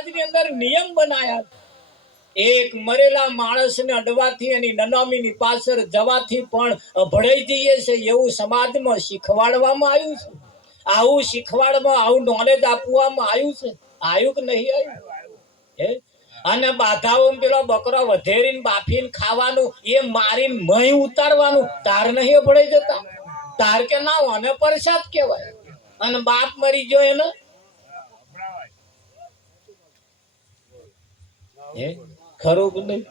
સમાજની અંદર નિયમ બનાયા. એક મરેલા માણસને અડવાથી એની નનામીની પાછળ જવાથી પણ ભળાઈ જઈએ છે એવું સમાજમાં શીખવાડવામાં આવ્યું છે. આવું શીખવાડવામાં આવું નોલેજ આપવામાં આવ્યું છે. આવ્યું કે નહીં આવ્યું? હે? અને બાધાઓ પેલો બકરો વધેરીને બાફીને ખાવાનું એ મારીને મહી ઉતારવાનું તાર નહીં ભળાઈ જતા? તાર કે ના અને પરસાદ કહેવાય. અને બાપ મરી ગયો એને ખરું કે નહીં?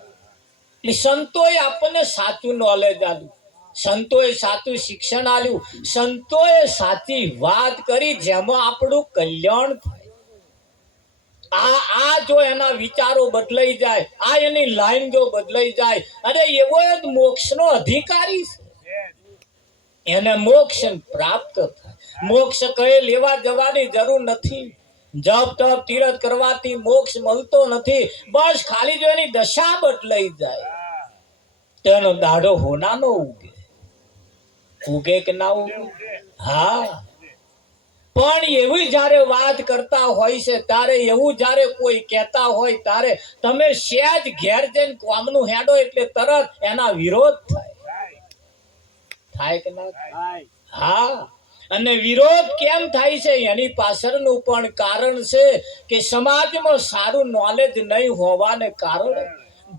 સંતોએ આપણને સાચું નોલેજ આપ્યું, સંતોએ સાચું શિક્ષણ આપ્યું, સંતોએ સાચી વાત કરી જેમાં આપણું કલ્યાણ થાય. આ જો એના વિચારો બદલાઈ જાય, આ એની લાઈન જો બદલાઈ જાય, અરે એવો જ મોક્ષનો અધિકારી છે. એને મોક્ષ પ્રાપ્ત થાય. મોક્ષ કહે લેવા જવાની જરૂર નથી. જપ તપ તીરથ કરવાથી મોક્ષ મળતો નથી. બસ ખાલી જો એની દશા બદલાઈ જાય તેનો દાઢો હોનાનો ઉગે. ઉગે કે ના ઉગે? હા. પણ એવી જયારે વાત કરતા હોય છે ત્યારે, એવું જયારે કોઈ કહેતા હોય ત્યારે તમે સહેજ ઘેર જઈને કોમનું હેડો એટલે તરત એના વિરોધ થાય. થાય કે ના થાય? હા. અને વિરોધ કેમ થાય છે એની પાછળનું પણ કારણ છે કે સમાજમાં સારું નોલેજ નહીં હોવાને કારણે,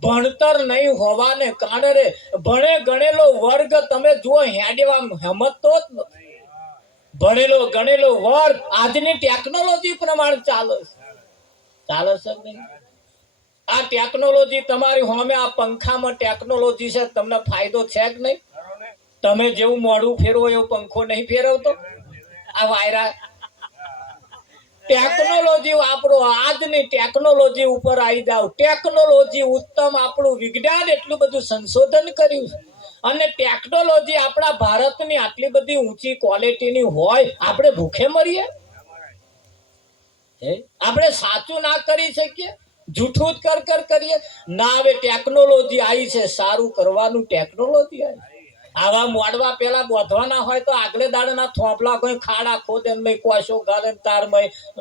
ભણતર નહીં હોવાને કારણે ભણે ગણેલો વર્ગ તમે જુઓ હેડવા હેમતતો જ નથી. ભણેલો ગણેલો વર્ગ આજની ટેકનોલોજી પ્રમાણે ચાલે છે. ચાલે છે નહીં? આ ટેકનોલોજી તમારી સામે, આ પંખામાં ટેકનોલોજી છે, તમને ફાયદો છે કે નહીં? તમે જેવું મોઢું ફેરવો એવું પંખો નહીં ફેરવતો. આ વાયરા ટેકનોલોજી વાપરો. આજની ટેકનોલોજી ઉપર આવી જાવ. ટેકનોલોજી ઉત્તમ, આપણું વિજ્ઞાન એટલું બધું સંશોધન કર્યું છે અને ટેકનોલોજી આપણા ભારતની આટલી બધી ઊંચી ક્વોલિટીની હોય, આપણે ભૂખે મરીએ? આપણે સાચું ના કરી શકીએ? જૂઠું જ કર કરીએ? ના, હવે ટેકનોલોજી આવી છે, સારું કરવાનું ટેકનોલોજી આવી. આવા મોડવા પેલા બોધવાના હોય તો આગલે દાડાના થોપલા કોઈ ખાડા ખોદે ને કોશો ગાલે તાર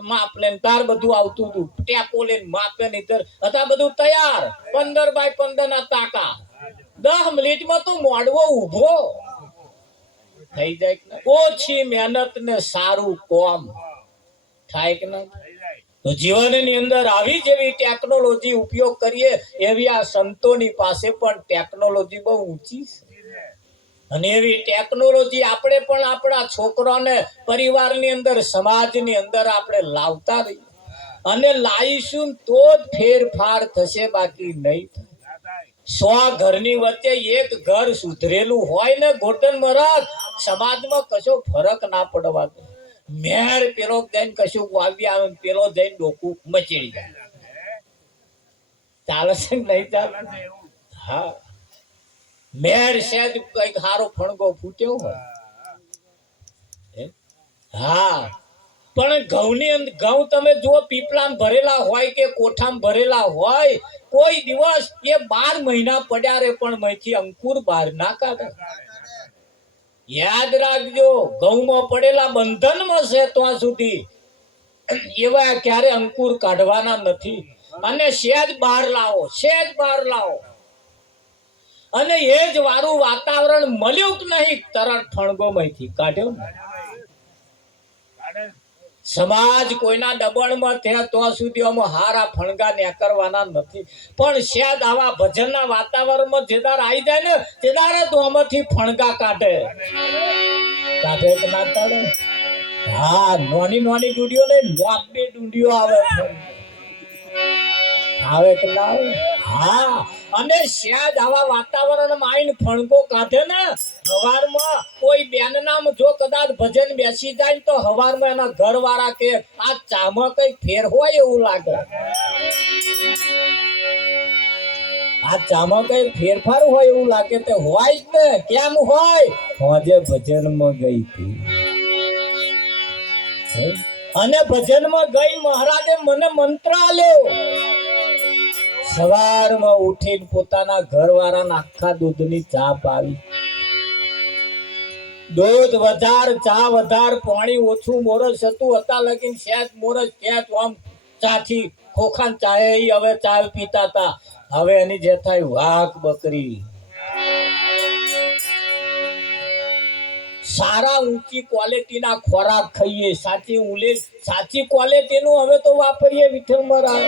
માપ લે તાર બધું આવતું હતું. ટેપો લઈને માપે નીતર હતા બધું તૈયાર. 15 બાય 15 ના તાકા 10 મિનિટમાં તો મોડવો ઉભો થઈ જાય. ઓછી મહેનત ને સારું કોમ થાય કે ના? તો જીવનની અંદર આવી જેવી ટેકનોલોજી ઉપયોગ કરીએ એવી આ સંતોની પાસે પણ ટેકનોલોજી બહુ ઊંચી છે. અને એવી ટેકનોલોજી આપણે પણ આપણા છોકરાને પરિવારની અંદર, સમાજની અંદર આપણે લાવતા રહીએ અને લાવીશું તો જ ફેરફાર થશે, બાકી નહીં થાય. 100 ઘરની વચ્ચે એક ઘર સુધરેલું હોય ને ગોરધન મહારાજ, સમાજમાં કશો ફરક ના પડવા દે. મેર પેલો જઈને કશું વાવી આવે, પેલો જઈને ડોકું મચેડી જાય. ચાલે છે નહીં ચાલે? હા. મેર સેજ કઈક હારો ફણગો ફૂટ્યો હોય. હા. પણ ઘઉંની અંદર ઘઉં તમે જુઓ પીપળામાં ભરેલા હોય કે કોઠામાં ભરેલા હોય, કોઈ દિવસ એ 12 મહિના પડ્યા રે પણ માંથી અંકુર બહાર ના કાઢે. યાદ રાખજો, ઘઉંમાં પડેલા બંધનમાં છે ત્યાં સુધી એવા ક્યારે અંકુર કાઢવાના નથી. અને સેજ બહાર લાવો, સેજ બહાર લાવો અને એ જ વારું વાતાવરણ મળ્યું કે નહીં, તરત ફણગો માંથી કાઢ્યો. સમાજ કોઈના દબાણમાં થયા ત્યાં સુધી આમાં હારા ફણગા નીકળવાના નથી. પણ શાયદ આવા ભજનના વાતાવરણમાં જેદાર આવી જાય ને તેદારે તો આમાંથી ફણગા કાઢે. કાઢે કે ના કાઢે? હા. નોની નોની ડુડીઓ લઈ લોબી ડુડીઓ આવે કે ના આવે? હા. અને શાયદ આવા વાતાવરણમાં આવીને ફણગો કાઢે ને હવારમાં, કોઈ બેન નામ જો કદાચ ભજન બેસી જાય તો હવારમાં એના ઘર વાળા કે આ ચામાં કઈ ફેર હોય એવું લાગે. આ ચામાં કઈ ફેરફાર હોય એવું લાગે. તે હોય જ ને. કેમ હોય? હોજે ભજનમાં ગઈ હતી અને ભજનમાં ગઈ મહારાજે મને મંત્ર આલ્યો. સવારમાં ઉઠીને પોતાના ઘરવાળાના આખા દૂધની ચા પાવી. દૂધ વધાર, ચા વધાર, પાણી ઓછું, મોરસ હતું હતા લગીન સહેજ મોરસ સહેજ આમ ચાથી ખોખાન ચાય હવે ચાય પીતા હતા, હવે એની જે થાય વાઘ બકરી. સારા ઊંચી ક્વોલિટીના ખોરાક ખાઈએ, સાચી ક્વોલિટીનું હવે તો વાપરીએ. વિઠ્ઠલ મહારાજ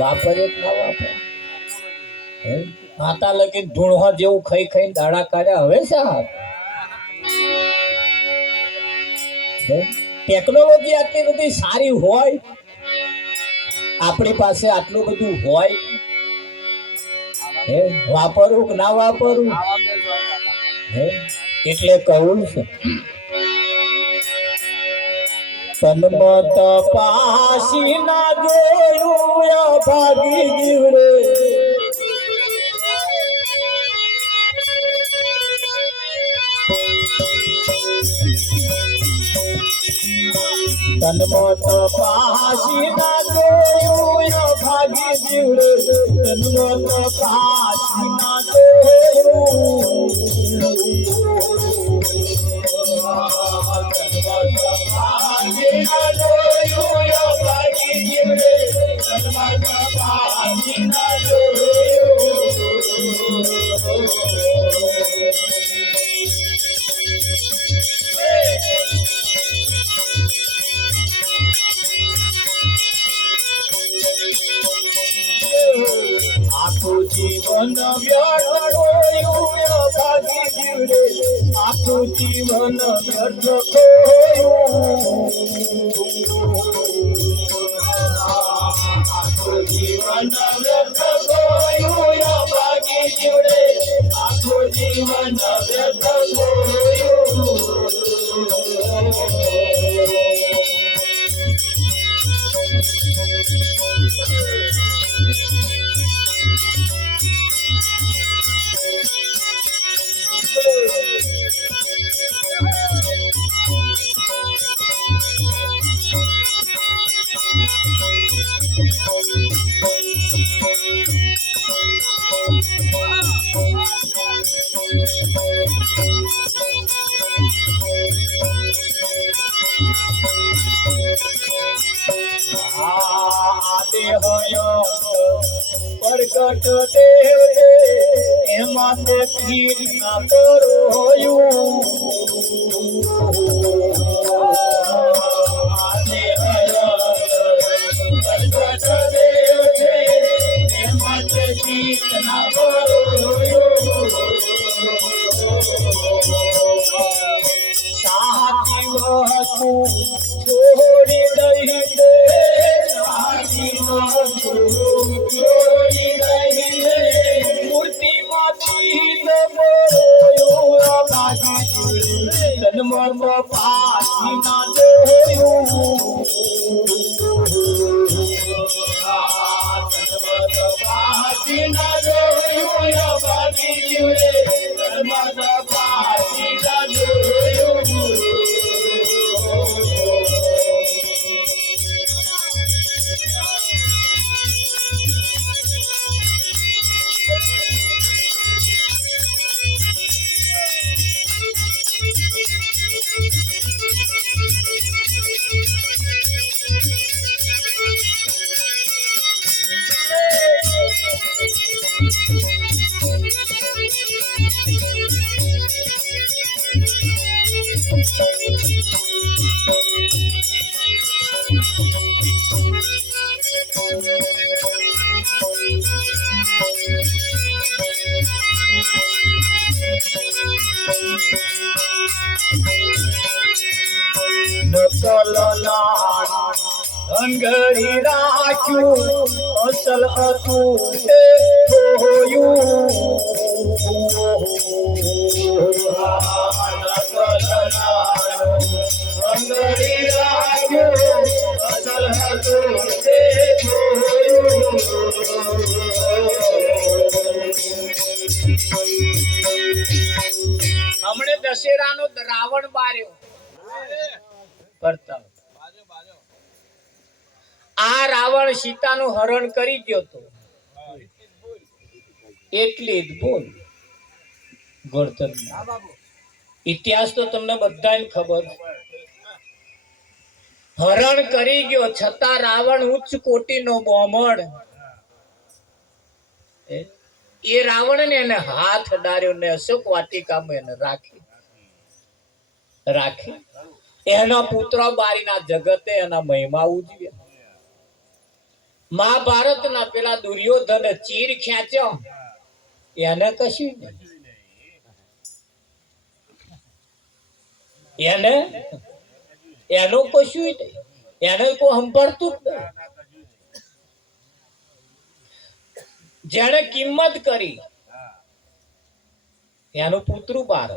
વાપરીએ કે ના વાપરે? માતા લગી ધૂણવા જેવું ખાઈ ખાઈને દાડા કાઢ્યા. હવે સાહેબ ટેકનોલોજી આટલી બધી સારી હોય, આપણી પાસે આટલું બધું હોય, વાપરવું કે ના વાપરવું? એટલે કહું છે, તન્મત પાસી ના જોયું ભાગી જીવડે. તન્મત પાસી ના જોયું ભાગી જીવડે. તન્મત પાસી ના જોયું આખું જીવન વ્યર્થ ખોયું ભાગી જીવડે. આખું જીવન વ્યર્થ ખોયું. આખું જીવન વ્યર્થ ખોયું ભાગી જીવડે. આખું જીવન વ્યર્થ ખોયું. પ્રગટ દેવ છે એમાં તે પીર ના પરોયું. પ્રગટ દેવ છે એમાં તે પીર ના પરોયું. સાચી વસ્તુ છોડી દઈ દે. સાચી વસ્તુ છોડી દઈ દે. મૂર્તિમાંથી નમોયો ભાગી જન્મ પાછી ના જોયું. પાછી ના જોયું ભાગી જીવડે. જન્મ પાછી ના જોયું. અંગરી રાખ્યું અસલ હતું તે જોયું. અંગરી રાખ્યું અસલ હતું તે જોયું. હમણે દશેરાનો રાવણ બાર્યો કરતા. આ રાવણ સીતાનું હરણ કરી ગયો તો એટલી જ બોલ. ગોળતર ઇતિહાસ તો તમને બધાને ખબર. હરણ કરી ગયો છતાં રાવણ ઉચ્ચ કોટીનો બોમડ. એ રાવણ ને એને હાથ ડાર્યો ને અશોક વાટિકામાં એને રાખી એના પુત્ર બારીના જગતે એના મહિમા ઉજવ્યા. મહાભારતના પેલા દુર્યોધન ચીર ખેંચ્યો એને કશું એને એનો કશું નહીં, એને કોઈ સંભાળતું જ નહીં. જેને કિંમત કરી એનું પુત્રું બાર.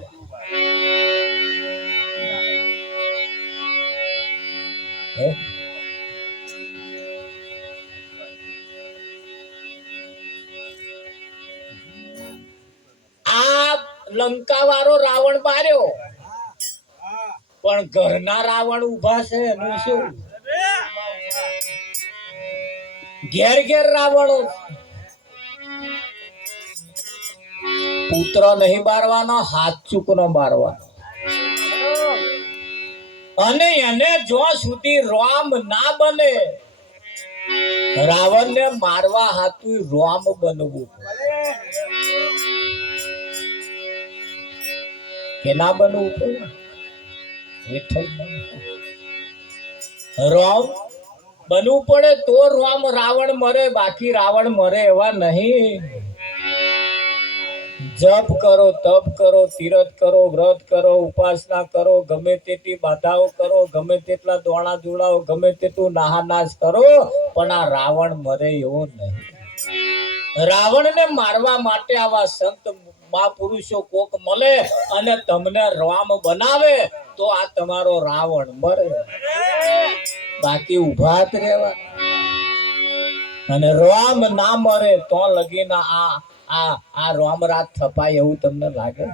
આ લંકા વાળો રાવણ બાર્યો પણ ઘરના રાવણ ઉભા છે એનું શું? ઘેર ઘેર રાવણો. પુત્ર નહીં બારવાનો, હાથ ચૂકનો બારવાનો. અને એને જો સુધી રામ ના બને રાવણ ને મારવા હાથું રામ બનવું કે ના બનવું? રામ બનવું પડે તો રામ રાવણ મરે, બાકી રાવણ મરે એવા નહીં. જપ કરો, તપ કરો, તીરથ કરો, વ્રત કરો, ઉપાસના કરો, ગમે તેટલી બાધાઓ કરો, ગમે તેટલા દોણા જોડાઓ, ગમે તેટલું નાહાનાશ કરો, પણ આ રાવણ મરે એવો નહીં. રાવણ ને મારવા માટે આવા સંત મહાપુરુષો કોક મળે અને તમને રામ બનાવે તો આ તમારો રાવણ મરે, બાકી ઉભા જ રહેવા. અને રામ ના મરે તો લગીને આ રામ રાત થપાય એવું તમને લાગે?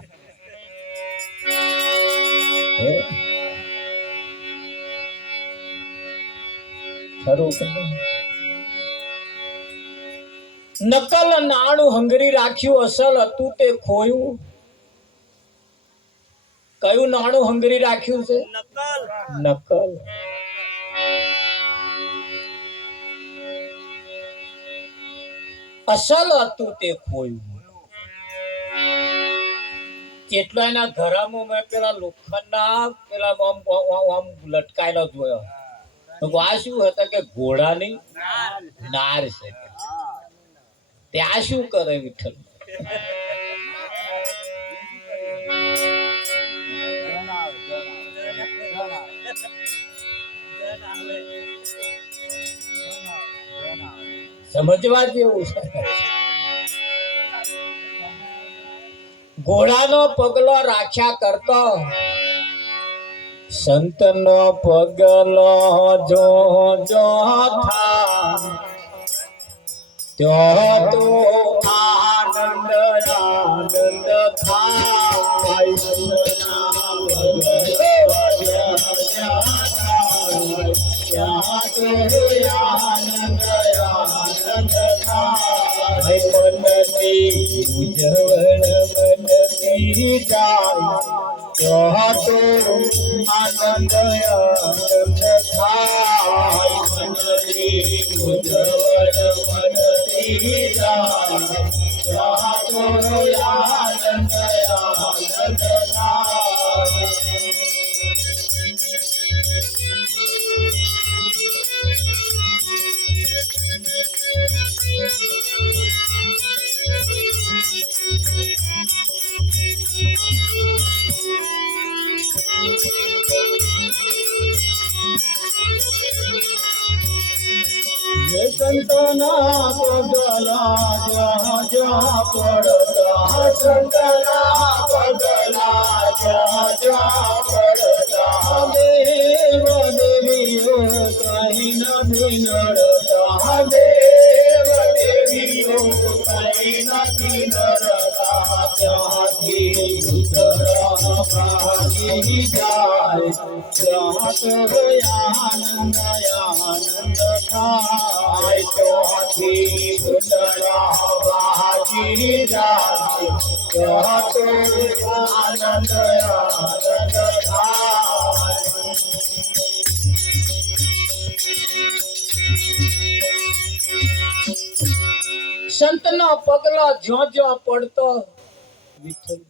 ખરું કે નકલ નાણું હંગરી રાખ્યું, અસલ હતું તે ખોયું. કયું નાણું હંગરી રાખ્યું છે? નકલ. અસલ હતું તે ખોયું. કેટલા એના ઘરમાં મેં પેલા લોખંડના પેલા આમ લટકાયેલા જોયો. આ શું હતા કે ઘોડાની નાર છે. ત્યાં શું કરે વિઠ્ઠલ? સમજવા જેવું છે. ઘોડાનો પગલો રાખ્યા કરતો સંતનો પગલો જો જો ત્યાં તો આનંદ આનંદ થાય. મનની ઉજવળ મનની જાય ત્યાં તો આનંદ આનંદ થાય. મનની ઉજવળ મનની જાય ત્યાં તો આનંદ આનંદ થાય. સંતના પગલા જ્યાં જ્યાં પડતા, સંતના પગલા જ્યાં જ્યાં પડતા, દેવ દેવીઓ કहीं નથી નડતા, દેવ દેવીઓ કहीं નથી નડતા. ત્યાંથી ઉતરા ભાગી જાય ત્યાં તો આનંદ આનંદ થાય. ત્યાંથી ઉતરા ભાગી જાય ત્યાં તો આનંદ આનંદ થાય. સંતનો પગલો જ્યો જ્યો પડતો વિઠ્ઠલ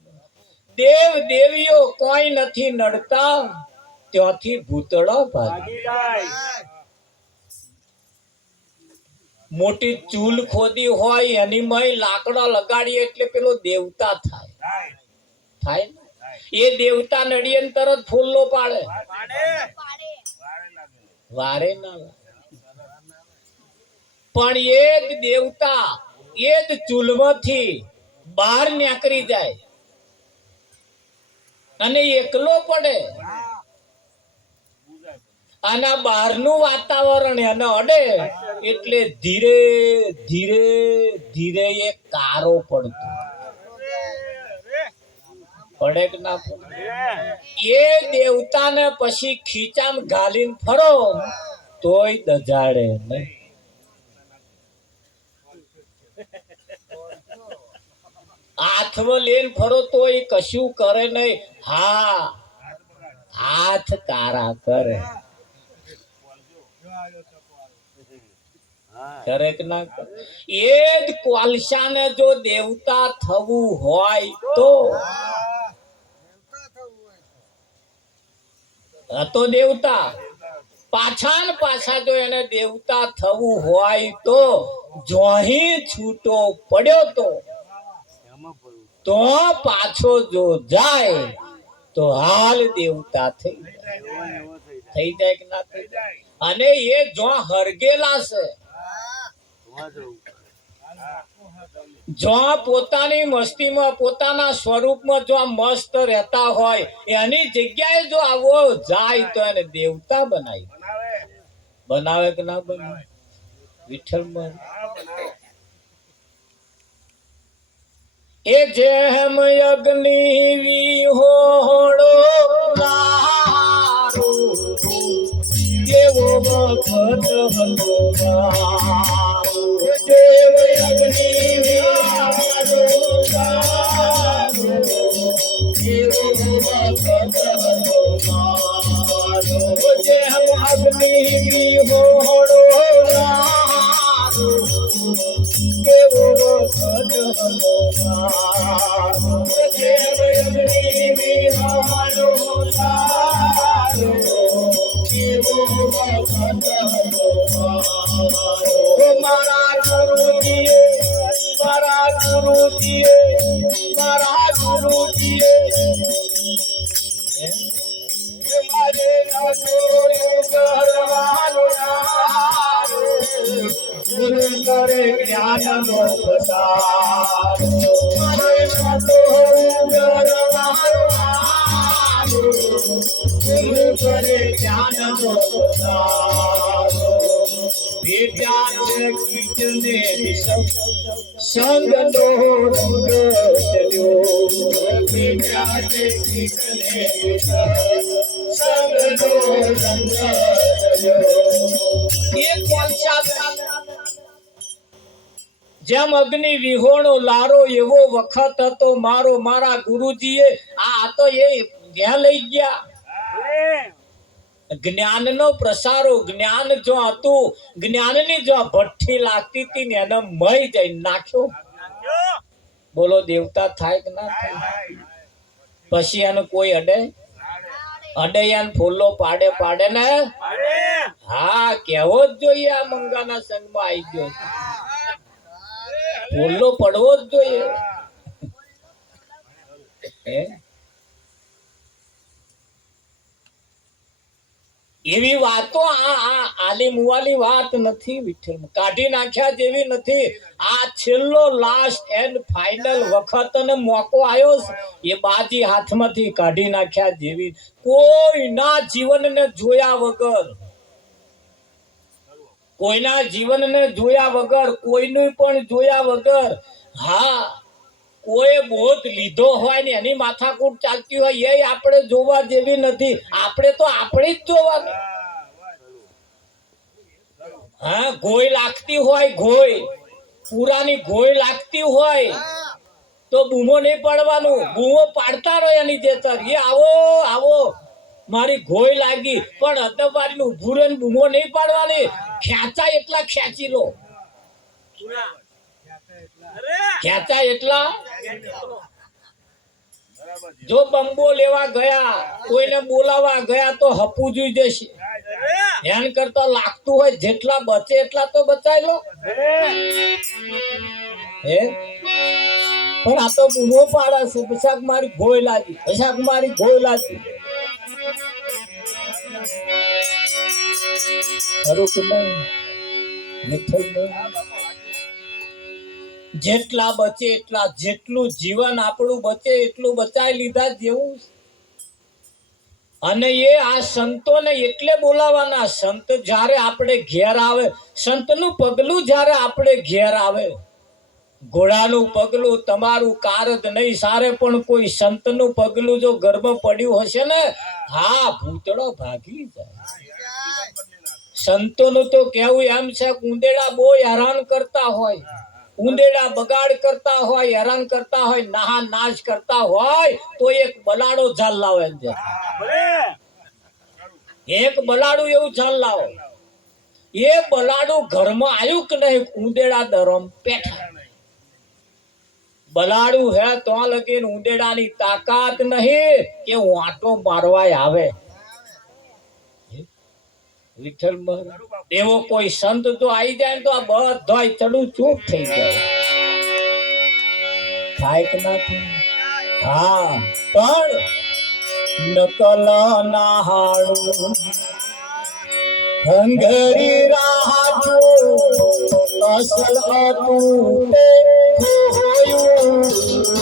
દેવ દેવીઓ કોઈ નથી નડતા ત્યાંથી ભૂતળો ભાગી મોટી ચૂલ ખોદી હોય એની મય લાકડા લગાડીએ એટલે પેલો દેવતા થાય ને? એ દેવતા નડીએ ને તરત ફૂલ્લો પાડે વારે ના પણ એ જ દેવતા એ જ ચૂલમાંથી બહાર નીકળી જાય અને એકલો પડે આના બહારનું વાતાવરણ એને અડે એટલે ધીરે ધીરે ધીરે એ કારો પડતો પડે કે ના પડે? એ દેવતાને પછી ખીચામાં ઘાલીને ફરો તોય દજાડે નહીં. હાથમાં લઈને ફરો તોય કશું કરે નહીં. હા, હાથ કારા કરે કરે કે ના કરે? એ જ કોલસાને જો દેવતા થવું હોય તો દેવતા પાછા ને પાછા જો એને દેવતા થવું હોય તો જોહી છૂટો પડ્યો તો પાછો જો જાય તો હાલ દેવતા થઈ જાય કે ના થઈ જાય? અને એ જો હરગેલા છે જો પોતાની મસ્તીમાં પોતાના સ્વરૂપમાં જો મસ્ત રહેતા હોય એની જગ્યાએ જો આવો જાય તો એને દેવતા બનાવે કે ના બનાવે? વિઠ્ઠલ એ જેમ અગ્નિ વિહોણો લારો એવો વખત હતો મારો. જેમ અગ્નિ વિહોણો લારો એવો વખત હતો મારો. જેમ અગ્નિ વિહોણો લારો એવો વખત હતો મારો. જેમ અગ્નિ વિહોણો લારો એવો વખત હતો મારો. મારા ગુરુજીએ મારા ગુરુજીએ મારે ગુરુ કરે જ્ઞાનનો પ્રસાર. ગુરુ કરે જ્ઞાનનો પ્રસાર. વિદ્યા છે કીર્તને સંગનો રંગ ચલ્યો. વિદ્યા છે કીર્તને સંગનો રંગ ચલ્યો. જેમ અગ્નિ વિહોણો લારો એવો વખત હતો મારો. મારા ગુરુજીએ આ તો એ ત્યાં લઈ ગયા જ્ઞાનનો પ્રસારો. જ્ઞાન જો હતું જ્ઞાનની જો ભઠ્ઠી લાગતી હતી ને એને મય જઈ નાખ્યો. બોલો દેવતા થાય કે ના થાય? પછી એને કોઈ અડે એને ફૂલો પાડે ને? હા, કેવો જ જોઈએ. આ મંગાના સંગમાં આવી ગયો ફૂલો પડવો જ જોઈએ. એવી વાતો આલી મુવાલી વાત નથી વિઠ્ઠલ. કાઢી નાખ્યા જેવી નથી. આ છેલ્લો લાસ્ટ એન્ડ ફાઇનલ વખત અને મોકો આવ્યો એ બાજી હાથમાંથી કાઢી નાખ્યા જેવી. કોઈના જીવનને જોયા વગર કોઈનું પણ જોયા વગર હા કોઈ બોધ લીધો હોય ને એની માથાકૂટ ચાલતી હોય એ આપણે જોવા જેવી નથી. આપણે તો આપણે જ જોવાનું. હા, ગોય લાગતી હોય પુરાની ગોય લાગતી હોય તો બૂમો નહીં પાડવાનું. બૂમો પાડતા રહો એની જેતર એ આવો મારી ગોય લાગી. પણ અતવારી ઉભું રહે બૂમો નહીં પાડવાની. ખેંચા એટલા ખેંચી લો. ખેંચા એટલા જો બંબો લેવા ગયા કોઈને બોલાવા ગયા તો હપું જોઈ જશે એન કરતા લાગતું હોય જેટલા બચે એટલા તો બચાવી લો હે પણ આ તો બૂમો પાડે છે પૈસાક મારી ગોય લાગી પૈસાક મારી ગોય લાગી ખરું કે નહીં વિઠ્ઠલ નહીં જેટલા બચે એટલા જેટલું જીવન આપણું બચે એટલું બચાવી લીધા જેવું અને એ આ સંતોને એટલે બોલાવાના સંત જ્યારે આપણે ઘેર આવે સંતનું પગલું જ્યારે આપણે ઘેર આવે ઘોડાનું પગલું તમારું કારજ નહીં સારે પણ કોઈ સંતનું પગલું જો ઘરમાં પડ્યું હશે ને હા ભૂતળો ભાગી જાય સંતોનું તો કેવું એમ છે ઉંદેડા બહુ હેરાન કરતા હોય ઉંદેડા બગાડ કરતા હોય હેરાન કરતા હોય નાહા નાશ કરતા હોય તો એક બલાડો ઝાલ લાવે છે એક બલાડું એવું ઝાલ લાવો એ બલાડું ઘરમાં આવ્યું કે નહીં ઉંદેડા દરમ પેઠા બલાડું હે તો લગીન ઉંદેડાની તાકાત નહીં કે વાંટો મારવાય આવે વિઠ્ઠલ એવો કોઈ સંત જો આવી જાય તો આ બધા ચડું ચૂપ થઈ જાય થાય કે ના થાય હા પણ નકલ ના હાડું હંગરી રાજો અસલ હતું તે ખોયું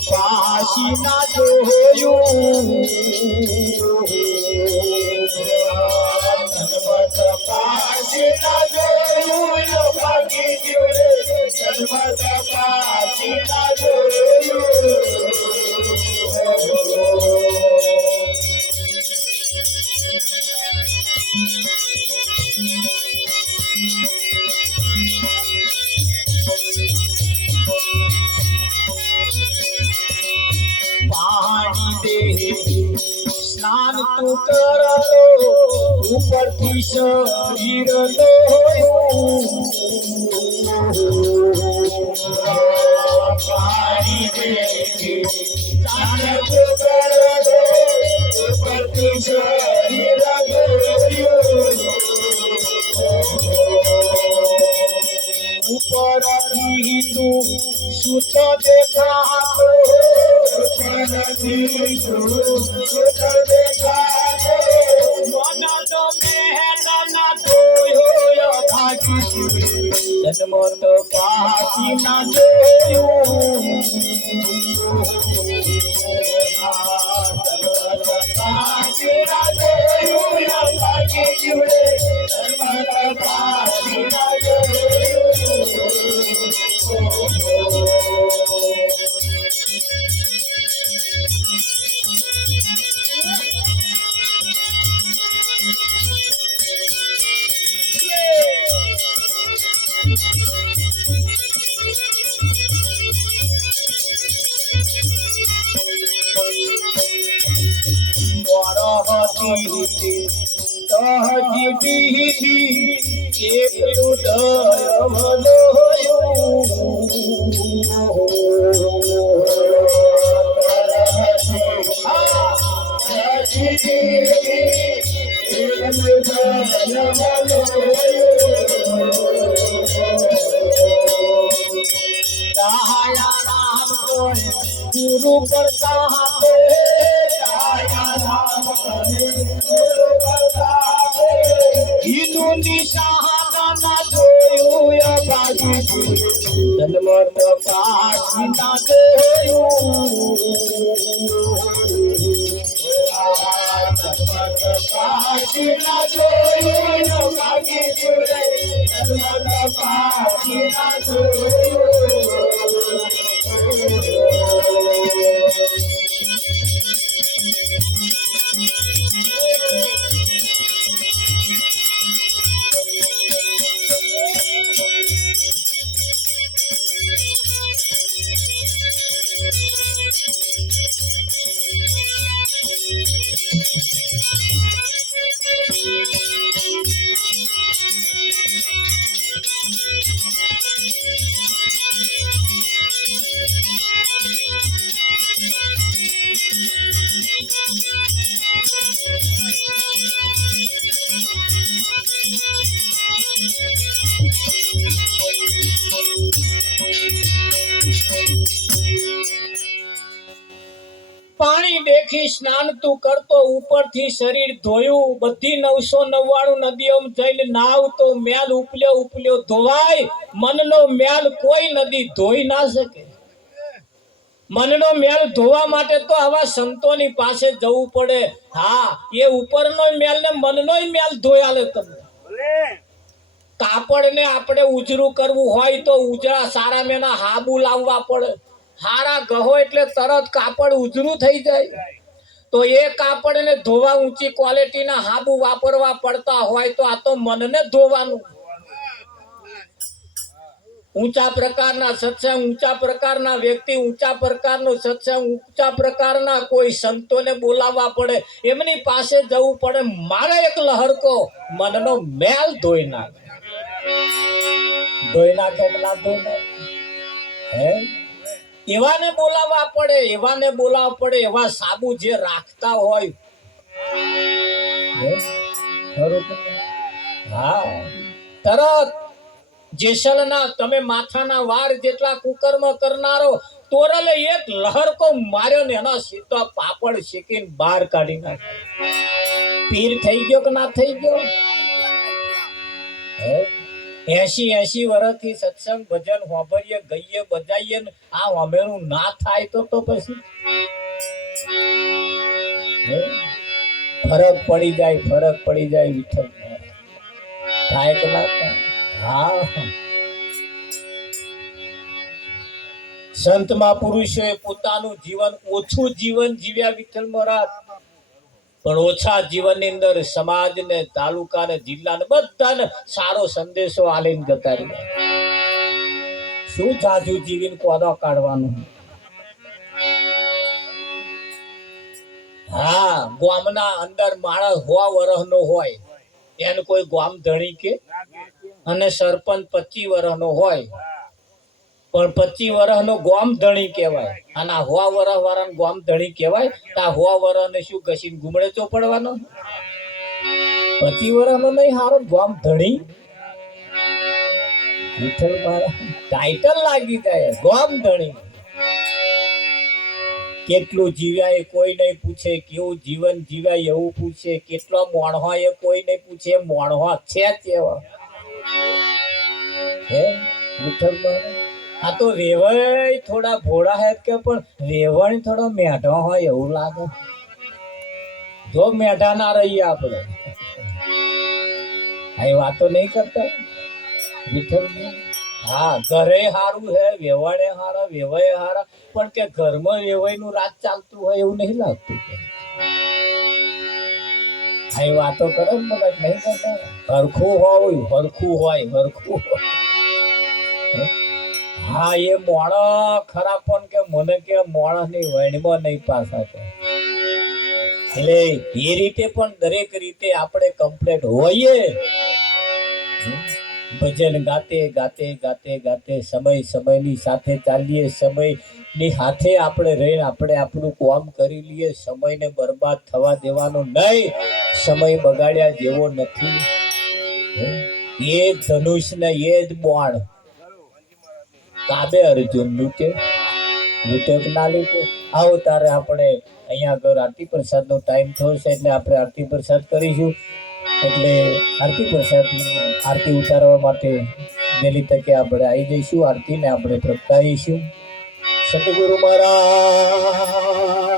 પાશી ના જોયું પાશી ના જોયું ભાગી ગયું પાશી ના જોયું સ્નાન તું કરો ઉપરથી શરીર પાણી સ્નાન તું કરો ઉપરથી શરીર ઉપરથી તું સુત દેખાતો જન્મ તો પાછી ના જોયું પાછી ના જોયું પાછી જીવડે જન્મ તો પાછી ના गुरु करता जन्म પાણી દેખી સ્નાન તું કરતો, ઉપરથી શરીર ધોયું, બધી 999 નદીઓમાં જઈને નાવ તો મેલ ઉપલ્યો ધોવાય. મનનો મેલ કોઈ નદી ધોઈ ના શકે. મનનો મેલ ધોવા માટે તો આવા સંતોની પાસે જવું પડે. હા, એ ઉપરનો મેલ ને મનનો મેલ ધોયાલે તમને. કાપડને આપણે ઉજરું કરવું હોય તો ઉજળા સારા મેના હાબુ લાવવા પડે. હારા ગહો એટલે તરત કાપડ ઉજરું થઈ જાય. તો એ કાપડને ધોવા ઊંચી ક્વોલિટીના હાબુ વાપરવા પડતા હોય તો આ તો મનને ધોવાનું. ઊંચા પ્રકારના સત્સંગ, ઊંચા પ્રકારના વ્યક્તિ, ઊંચા પ્રકારનો સત્સંગ, ઊંચા પ્રકારના કોઈ સંતોને બોલાવવા પડે, એમની પાસે જવું પડે. મારા એક લહરકો મનનો મેલ ધોઈ નાખે. ધોઈ નાખે કે ના ધોઈ નાખે? હે, એવાને બોલાવવા પડે, એવાને બોલાવવા પડે, એવા સાબુ જે રાખતા હોય. હા, તરત જેસલના તમે માથાના વાર જેટલા કુકર્મ કરનારો તોરલે એક લહરકો માર્યો ને એના સીધા પાપડ શેકીને બહાર કાઢી નાખ્યો. પીર થઈ ગયો કે ના થઈ ગયો? 80 વર્ષથી સત્સંગ ભજન હોંભરીએ ગઈએ બજાઈએ ને આ હોમેરું ના થાય તો પછી ફરક પડી જાય વિઠ્ઠલ થાય કે ના થાય? હા, સંત મહાપુરુષોએ પોતાનું જીવન ઓછું જીવન જીવ્યા વિઠ્ઠલ મહારાજ, પણ ઓછા જીવનની અંદર સમાજને, તાલુકાને, જિલ્લાને બધાને સારો સંદેશો આલીને જતા રહ્યા. શું જાજુ જીવીને કોદો કાઢવાનો? હા, ગામના અંદર માણસ 100 વર્ષનો હોય એને કોઈ ગામ ધણી કે, અને સરપંચ 25 વર્ષનો હોય પણ 25 વર્ષનો ગામ ધણી કહેવાય, અને 100 વર્ષ વાળાને ગામ ધણી કહેવાય. તો આ 100 વર્ષને શું ઘસીને ગુમડે ચોપડવાનો? 25 વર્ષનો નહીં હારો ગામ ધણી. વિઠ્ઠલ મારા ટાઈટલ લાગી જાય ગામ ધણી. કેટલું જીવ્યા એ કોઈ નહીં પૂછે, કેવું જીવન જીવ્યા એવું પૂછે, કેટલો મોણવા એ કોઈ નહીં પૂછે, મોણવા છે કેવા? હે વિઠ્ઠલ મારા, આ તો રેવય થોડા ભોળા હે કે પણ રેવણ થોડો મેઢો હોય એવું લાગે. જો મેઢા ના રહીએ આપણે, આ વાતો નહીં કરતા વિઠ્ઠલ. હા, ઘરે હારું હે, વેવાડે હારા, વેવાય હારા, પણ કે ઘરમાં વેવાય નું રાત ચાલતું હોય એવું નહીં લાગતું. આ વાતો કરે ને બધા નહીં કરતા. હરખું હોય. હા, એ મોણ ખરા પણ કે મને કે મોણસ ની વણમાં નહીં પાછા છે. એટલે એ રીતે પણ દરેક રીતે આપણે કમ્પ્લેટ હોઈએ. ભજન ગાતે સમયની સાથે ચાલીએ, સમયની સાથે આપણે રહીને આપણે આપણું કામ કરી લઈએ. સમયને બરબાદ થવા દેવાનો નહીં. સમય બગાડ્યા જેવો નથી. એ ધનુષ ને એ જ બાણ કાબે અર્જુન લૂટે કે ના લૂટે. આવો તારે આપણે અહીંયા આગળ આરતી પ્રસાદ નો ટાઈમ થયો છે એટલે આપણે આરતી પ્રસાદ કરીશું. એટલે આરતી ઉતારવા માટે વહેલી તકે આપણે આવી જઈશું. આરતીને આપણે પ્રગટાવીશું. સતગુરુ મહારાજ